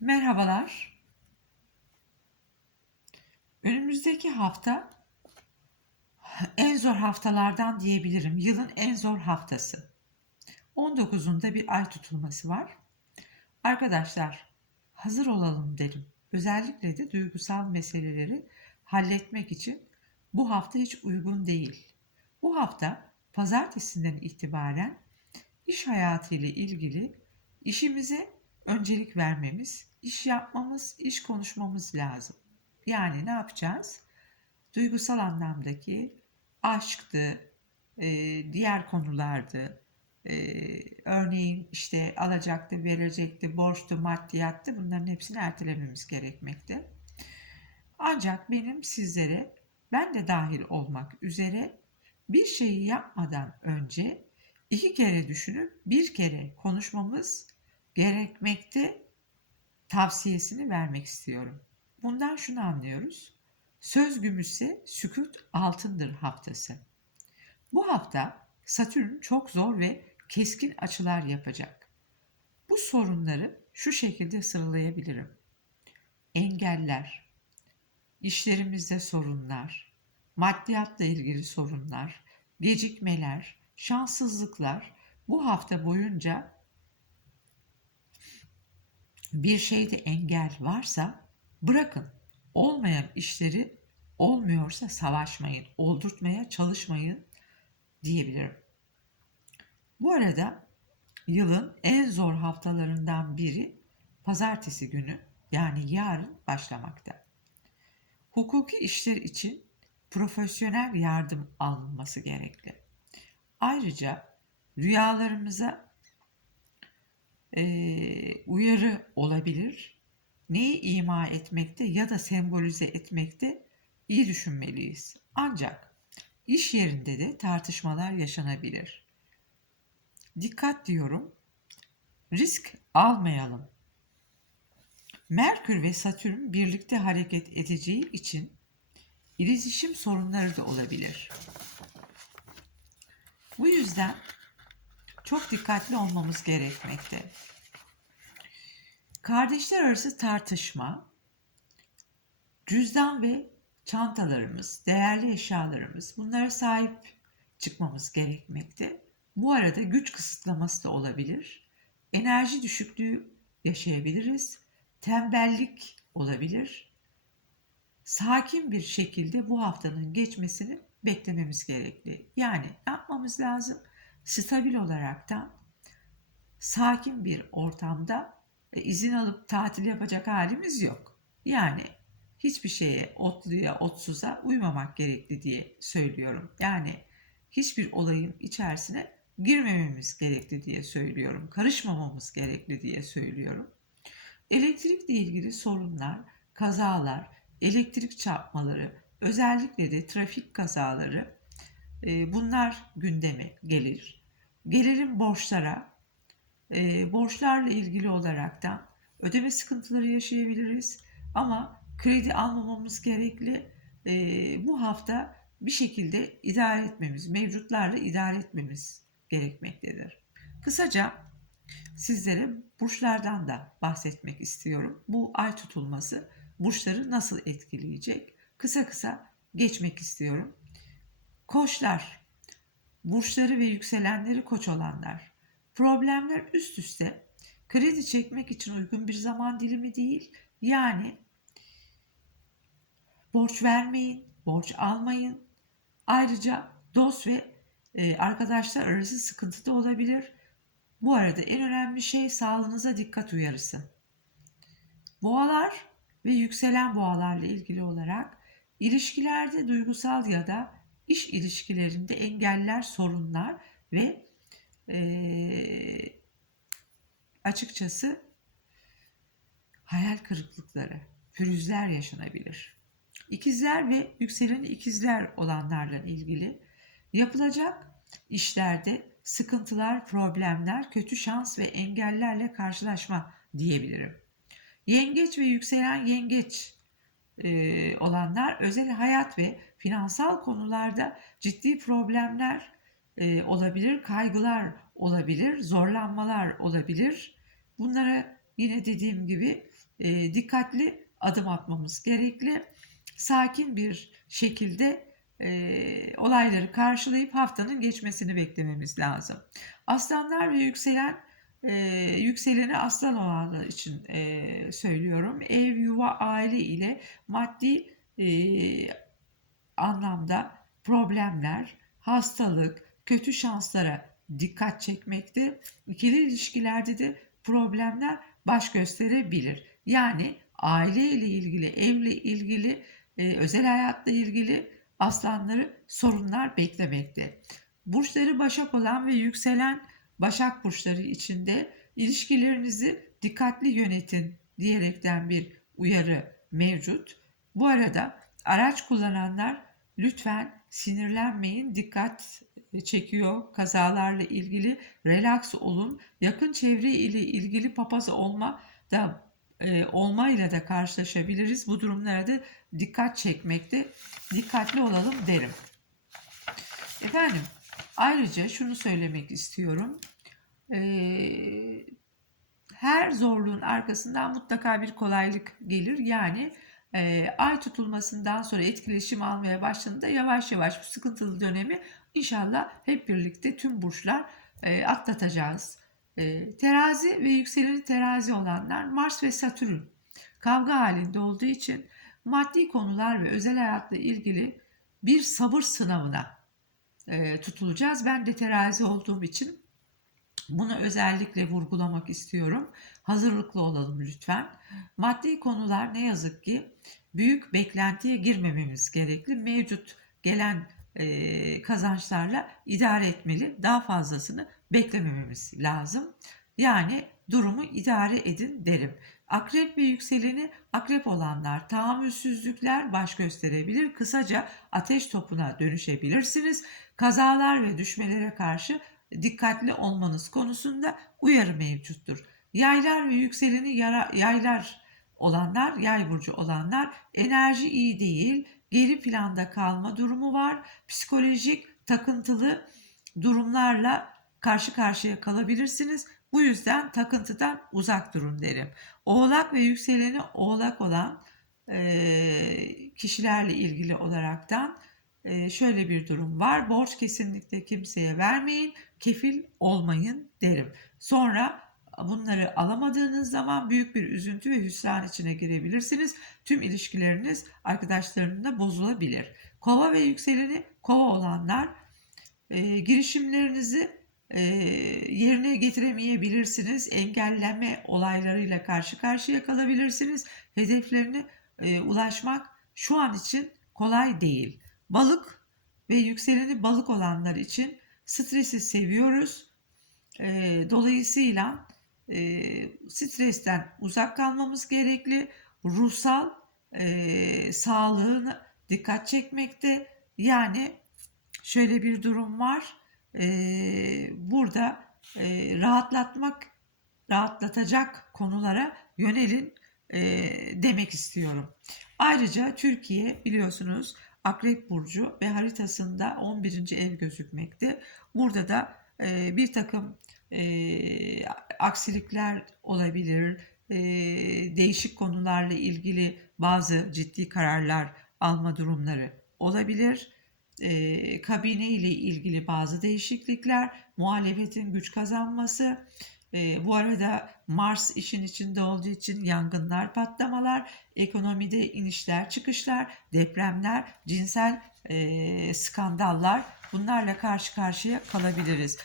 Merhabalar. Önümüzdeki hafta en zor haftalardan diyebilirim. Yılın en zor haftası. 19'unda bir ay tutulması var. Arkadaşlar hazır olalım derim. Özellikle de duygusal meseleleri halletmek için bu hafta hiç uygun değil. Bu hafta pazartesinden itibaren iş hayatı ile ilgili işimize öncelik vermemiz, iş yapmamız, iş konuşmamız lazım. Yani ne yapacağız? Duygusal anlamdaki aşktı, e, diğer konulardı, e, örneğin işte alacaktı, verecekti, borçtu, maddiyattı bunların hepsini ertelememiz gerekmekte. Ancak benim sizlere ben de dahil olmak üzere bir şeyi yapmadan önce iki kere düşünüp bir kere konuşmamız gerekmekte tavsiyesini vermek istiyorum. Bundan şunu anlıyoruz. Söz gümüşse sükut altındır haftası. Bu hafta Satürn çok zor ve keskin açılar yapacak. Bu sorunları şu şekilde sıralayabilirim. Engeller, işlerimizde sorunlar, maddiyatla ilgili sorunlar, gecikmeler, şanssızlıklar bu hafta boyunca bir şeyde engel varsa bırakın. Olmayan işleri olmuyorsa savaşmayın, oldurtmaya çalışmayın diyebilirim. Bu arada yılın en zor haftalarından biri pazartesi günü yani yarın başlamakta. Hukuki işler için profesyonel yardım alınması gerekli. Ayrıca rüyalarımıza e, uyarı olabilir. Neyi ima etmekte ya da sembolize etmekte iyi düşünmeliyiz. Ancak iş yerinde de tartışmalar yaşanabilir. Dikkat diyorum. Risk almayalım. Merkür ve Satürn birlikte hareket edeceği için iletişim sorunları da olabilir. Bu yüzden çok dikkatli olmamız gerekmekte. Kardeşler arası tartışma, cüzdan ve çantalarımız, değerli eşyalarımız bunlara sahip çıkmamız gerekmekte. Bu arada güç kısıtlaması da olabilir. Enerji düşüklüğü yaşayabiliriz. Tembellik olabilir. Sakin bir şekilde bu haftanın geçmesini beklememiz gerekli. Yani yapmamız lazım? Stabil olaraktan sakin bir ortamda izin alıp tatil yapacak halimiz yok. Yani hiçbir şeye otluya, otsuza uymamak gerekli diye söylüyorum. Yani hiçbir olayın içerisine girmememiz gerekli diye söylüyorum. Karışmamamız gerekli diye söylüyorum. Elektrikle ilgili sorunlar, kazalar, elektrik çarpmaları, özellikle de trafik kazaları e, bunlar gündeme gelir. Gelelim borçlara. E, borçlarla ilgili olarak da ödeme sıkıntıları yaşayabiliriz ama kredi almamamız gerekli. E, bu hafta bir şekilde idare etmemiz, mevcutlarla idare etmemiz gerekmektedir. Kısaca sizlere burçlardan da bahsetmek istiyorum. Bu ay tutulması burçları nasıl etkileyecek? Kısa kısa geçmek istiyorum. Koçlar, burçları ve yükselenleri koç olanlar. Problemler üst üste kredi çekmek için uygun bir zaman dilimi değil. Yani borç vermeyin, borç almayın. Ayrıca dost ve e, arkadaşlar arası sıkıntı da olabilir. Bu arada en önemli şey sağlığınıza dikkat uyarısı. Boğalar ve yükselen boğalarla ilgili olarak ilişkilerde duygusal ya da iş ilişkilerinde engeller, sorunlar ve e, açıkçası hayal kırıklıkları, pürüzler yaşanabilir. İkizler ve yükselen ikizler olanlarla ilgili yapılacak işlerde sıkıntılar, problemler, kötü şans ve engellerle karşılaşma diyebilirim. Yengeç ve yükselen yengeç e, olanlar özel hayat ve finansal konularda ciddi problemler e, olabilir, kaygılar olabilir, zorlanmalar olabilir. Bunlara yine dediğim gibi e, dikkatli adım atmamız gerekli. Sakin bir şekilde e, olayları karşılayıp haftanın geçmesini beklememiz lazım. Aslanlar ve yükselen e, yükseleni aslan olanlar için e, söylüyorum. Ev, yuva, aile ile maddi e, anlamda problemler, hastalık, kötü şanslara dikkat çekmekte. İkili ilişkilerde de problemler baş gösterebilir. Yani aile ile ilgili, evle ilgili, e, özel hayatla ilgili aslanları sorunlar beklemekte. Burçları Başak olan ve yükselen Başak burçları içinde ilişkilerinizi dikkatli yönetin diyerekten bir uyarı mevcut. Bu arada araç kullananlar lütfen sinirlenmeyin, dikkat çekiyor kazalarla ilgili relax olun. Yakın çevre ile ilgili papaz olma da e, olmayla da karşılaşabiliriz. Bu durumlara da dikkat çekmekte. Dikkatli olalım derim. Efendim ayrıca şunu söylemek istiyorum. Ee, her zorluğun arkasından mutlaka bir kolaylık gelir. Yani e, ay tutulmasından sonra etkileşim almaya başladığında yavaş yavaş bu sıkıntılı dönemi inşallah hep birlikte tüm burçlar e, atlatacağız. E, terazi ve yükseleni terazi olanlar Mars ve Satürn kavga halinde olduğu için maddi konular ve özel hayatla ilgili bir sabır sınavına e, tutulacağız. Ben de terazi olduğum için bunu özellikle vurgulamak istiyorum. Hazırlıklı olalım lütfen. Maddi konular ne yazık ki büyük beklentiye girmememiz gerekli. Mevcut gelen e, kazançlarla idare etmeli. Daha fazlasını beklemememiz lazım. Yani durumu idare edin derim. Akrep ve yükseleni akrep olanlar tahammülsüzlükler baş gösterebilir. Kısaca ateş topuna dönüşebilirsiniz. Kazalar ve düşmelere karşı dikkatli olmanız konusunda uyarı mevcuttur. Yaylar ve yükseleni yara, yaylar olanlar, yay burcu olanlar enerji iyi değil, geri planda kalma durumu var. Psikolojik takıntılı durumlarla karşı karşıya kalabilirsiniz. Bu yüzden takıntıdan uzak durun derim. Oğlak ve yükseleni oğlak olan e, kişilerle ilgili olaraktan şöyle bir durum var. Borç kesinlikle kimseye vermeyin, kefil olmayın derim. Sonra bunları alamadığınız zaman büyük bir üzüntü ve hüsran içine girebilirsiniz. Tüm ilişkileriniz arkadaşlarınızla bozulabilir. Kova ve yükseleni kova olanlar e, girişimlerinizi e, yerine getiremeyebilirsiniz. Engelleme olaylarıyla karşı karşıya kalabilirsiniz. Hedeflerine e, ulaşmak şu an için kolay değil. Balık ve yükseleni balık olanlar için stresi seviyoruz. E, dolayısıyla e, stresten uzak kalmamız gerekli. Ruhsal e, sağlığına dikkat çekmekte. Yani şöyle bir durum var. E, burada e, rahatlatmak, rahatlatacak konulara yönelin e, demek istiyorum. Ayrıca Türkiye biliyorsunuz Akrep Burcu ve haritasında 11. ev gözükmekte. Burada da e, bir takım e, aksilikler olabilir, e, değişik konularla ilgili bazı ciddi kararlar alma durumları olabilir. E, kabine ile ilgili bazı değişiklikler, muhalefetin güç kazanması, e, bu arada Mars işin içinde olduğu için yangınlar, patlamalar, ekonomide inişler, çıkışlar, depremler, cinsel e, skandallar bunlarla karşı karşıya kalabiliriz.